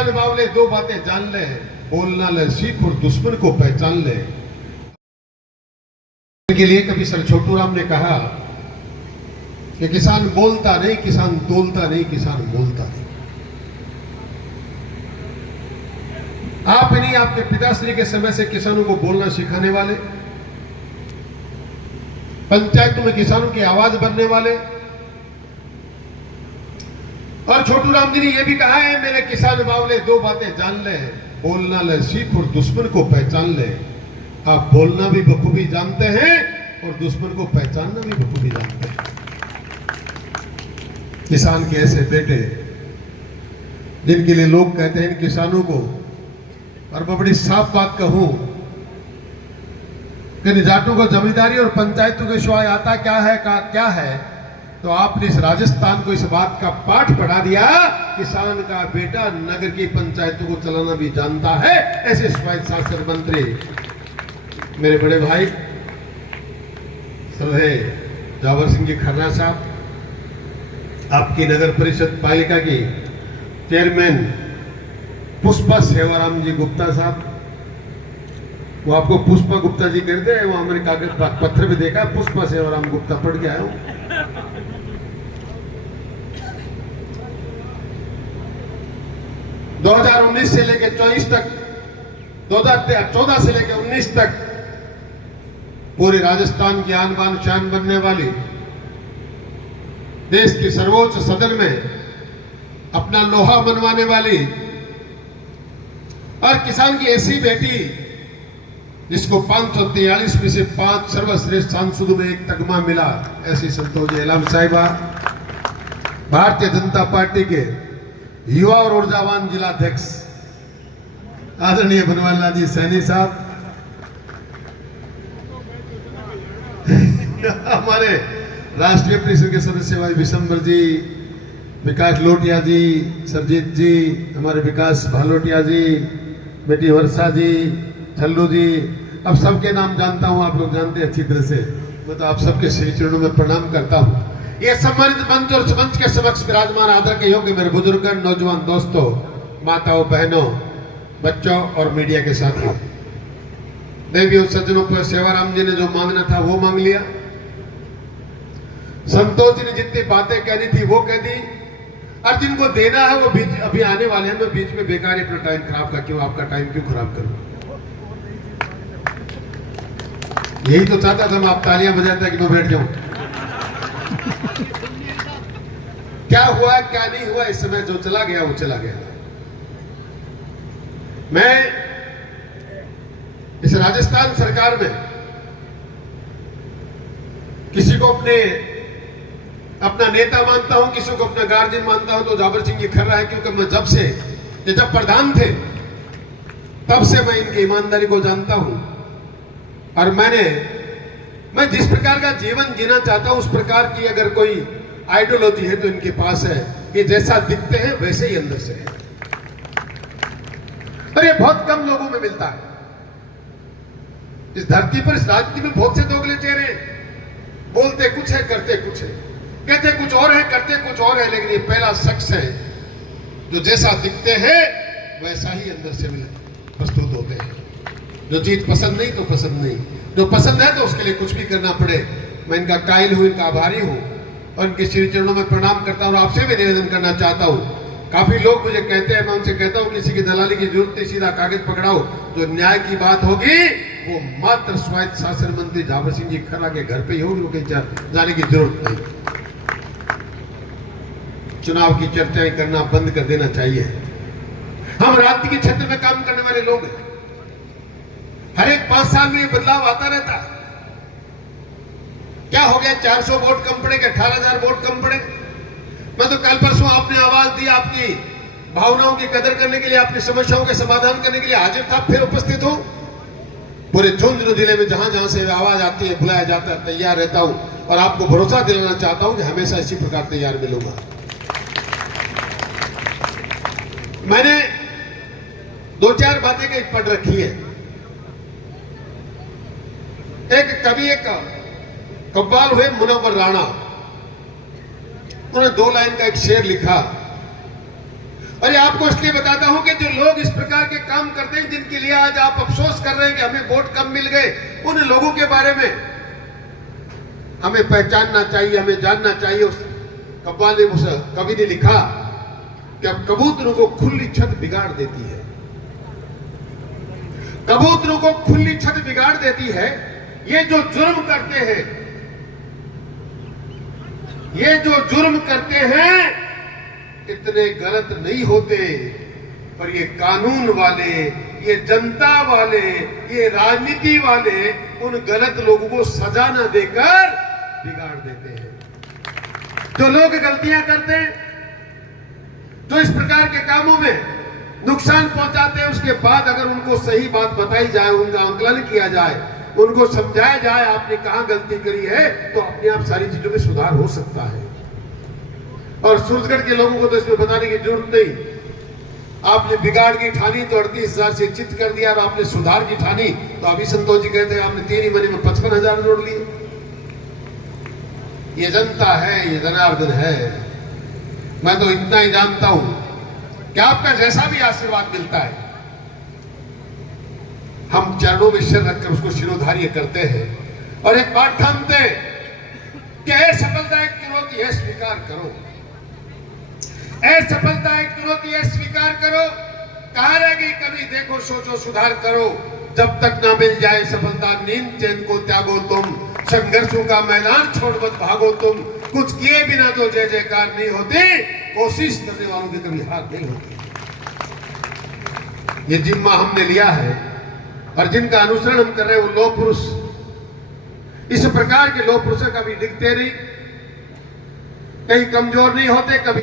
किसान बावले दो बातें जान ले, बोलना ले सीख और दुश्मन को पहचान ले। के लिए कभी सर छोटू राम ने कहा कि किसान बोलता नहीं, किसान तोलता नहीं, किसान बोलता नहीं। आप नहीं, आपके पिताश्री के समय से किसानों को बोलना सिखाने वाले, पंचायतों में किसानों की आवाज बनने वाले। और छोटू राम जी ने यह भी कहा है, मेरे किसान बावले दो बातें जान ले, बोलना ले सीख और दुश्मन को पहचान ले। आप बोलना भी बखूबी जानते हैं और दुश्मन को पहचानना भी बखूबी जानते हैं। किसान के ऐसे बेटे जिनके लिए लोग कहते हैं किसानों को, और मैं बड़ी साफ बात कहूं कि निजाटों को जमींदारी और पंचायतों के सिवाय आता क्या है, तो आपने इस राजस्थान को इस बात का पाठ पढ़ा दिया। किसान का बेटा नगर की पंचायतों को चलाना भी जानता है। ऐसे स्वायत्त शासन मंत्री मेरे बड़े भाई श्रद्धेय जावर सिंह जी खन्ना साहब, आपकी नगर परिषद पालिका की चेयरमैन पुष्पा सेवाराम जी गुप्ता साहब, वो आपको पुष्पा गुप्ता जी कहते हैं, वो हमारे कागज पत्र भी देखा, पुष्पा सेवाराम गुप्ता पढ़ के आया हूं। 2019 से लेकर 24 तक, 2014 से लेकर 19 तक पूरे राजस्थान की आन बान शान बनने वाली, देश के सर्वोच्च सदन में अपना लोहा मनवाने वाली, और किसान की ऐसी बेटी जिसको 543 में से 5 सर्वश्रेष्ठ सांसदों में एक तगमा मिला, ऐसी संतोष एलाम साहिबा, भारतीय जनता पार्टी के युवा और ऊर्जावान जिलाध्यक्ष आदरणीय बनवाल लाल जी सैनी साहब, हमारे राष्ट्रीय परिषद के सदस्य भाई विशंबर जी, विकास लोटिया जी, सरजीत जी, हमारे विकास भालोटिया जी, बेटी वर्षा जी, ठल्लू जी, अब सबके नाम जानता हूं, आप लोग जानते हैं अच्छी तरह से। मैं तो आप सबके श्री चरणों में प्रणाम करता हूं। ये सम्मानित मंच और मंच के समक्ष विराजमान आदर के योग्य मेरे बुजुर्ग, नौजवान दोस्तों, माताओं, बहनों, बच्चों और मीडिया के साथियों, देवियों, सज्जनों पर सेवाराम जी ने जो मांगना था वो मांग लिया। संतोष जी ने जितनी बातें कहनी थी वो कह दी, और जिनको देना है वो बीच अभी आने वाले हैं। मैं बीच में बेकार ही अपना टाइम खराब कर, क्यों आपका टाइम क्यों खराब करूं? यही तो चाहता था मैं, आप तालियां बजाता कि मैं बैठ जाऊं। क्या हुआ क्या नहीं हुआ, इस समय जो चला गया वो चला गया। मैं इस राजस्थान सरकार में किसी को अपना नेता मानता हूं, किसी को अपना गार्जियन मानता हूं, तो जावर सिंह जी खर्रा है, क्योंकि मैं जब प्रधान थे तब से मैं इनकी ईमानदारी को जानता हूं। और मैं जिस प्रकार का जीवन जीना चाहता हूं उस प्रकार की अगर कोई आइडियोलॉजी है तो इनके पास है, कि जैसा दिखते हैं वैसे ही अंदर से है। और ये बहुत कम लोगों में मिलता है। इस धरती पर, इस राजनीति में बहुत से दोगले चेहरे हैं, बोलते कुछ है करते कुछ है, कहते कुछ और है करते कुछ और है, लेकिन ये पहला शख्स है जो जैसा दिखते हैं वैसा ही अंदर से प्रस्तुत होते हैं। जो चीज पसंद नहीं तो पसंद नहीं, जो पसंद है तो उसके लिए कुछ भी करना पड़े। मैं इनका कायल हूं, इनका आभारी हूं और इनके श्री चरणों में प्रणाम करता हूं। और आपसे भी निवेदन करना चाहता हूं, काफी लोग मुझे कहते हैं, मैं उनसे कहता हूं किसी की दलाली की जरूरत नहीं, सीधा कागज पकड़ाओ, जो न्याय की बात होगी वो मात्र स्वायत्त शासन मंत्री जावर सिंह जी खन्ना के घर पे ही होगी, कहीं जाने की जरूरत नहीं। चुनाव की चर्चाएं करना बंद कर देना चाहिए। हम राजनीति के क्षेत्र में काम करने वाले लोग हैं, हर एक 5 साल में ये बदलाव आता रहता है। क्या हो गया, 400 वोट कम पड़े, 18,000 वोट कम पड़े? मैं तो कल परसों आपने आवाज दी, आपकी भावनाओं की कदर करने के लिए, आपकी समस्याओं के समाधान करने के लिए हाजिर था, फिर उपस्थित हूं। पूरे झुंझुनू जिले में जहां जहां से आवाज आती है, बुलाया जाता है, तैयार रहता हूं और आपको भरोसा दिलाना चाहता हूं कि हमेशा इसी प्रकार तैयार मिलूंगा। मैंने 2-4 बातें कहीं पढ़ रखी है। एक कव्वाल हुए मुनव्वर राणा, उन्होंने 2 लाइन का एक शेर लिखा, अरे आपको इसलिए बताता हूं कि जो लोग इस प्रकार के काम करते हैं, जिनके लिए आज आप अफसोस कर रहे हैं कि हमें वोट कम मिल गए, उन लोगों के बारे में हमें पहचानना चाहिए, हमें जानना चाहिए। उस कव्वाल ने उस कवि ने लिखा कि अब कबूतरों को खुली छत बिगाड़ देती है, कबूतरों को खुली छत बिगाड़ देती है। ये जो जुर्म करते हैं, ये जो जुर्म करते हैं इतने गलत नहीं होते, पर ये कानून वाले, ये जनता वाले, ये राजनीति वाले उन गलत लोगों को सजा न देकर बिगाड़ देते हैं। जो लोग गलतियां करते हैं, जो इस प्रकार के कामों में नुकसान पहुंचाते हैं, उसके बाद अगर उनको सही बात बताई जाए, उनका आंकलन किया जाए, उनको समझाया जाए आपने कहां गलती करी है, तो अपने आप सारी चीजों में सुधार हो सकता है। और सूरजगढ़ के लोगों को तो इसमें बताने की जरूरत नहीं। आपने बिगाड़ की ठानी तो 38,000 से चित कर दिया, और आपने सुधार की ठानी तो अभी संतोष जी कहते हैं आपने 3 ही महीने में 55,000 जोड़ लिए। ये जनता है, ये जनार्दन है। मैं तो इतना ही जानता हूं कि आपका जैसा भी आशीर्वाद मिलता है, हम चरणों में सिर रखकर उसको शिरोधार्य करते हैं और एक बात ठानते हैं कि असफलता एक चुनौती है, स्वीकार करो। असफलता एक चुनौती है, स्वीकार करो। कहा रहेगी कभी देखो सोचो सुधार करो, जब तक ना मिल जाए सफलता नींद चैन को त्यागो तुम, संघर्षों का मैदान छोड़ मत भागो तुम, कुछ किए बिना तो जय जयकार नहीं होती, कोशिश करने वालों की कभी हार नहीं होती। ये जिम्मा हमने लिया है और जिनका अनुसरण हम कर रहे हैं वो लौह पुरुष, इस प्रकार के लौह पुरुष कभी दिखते नहीं, कहीं कमजोर नहीं होते, कभी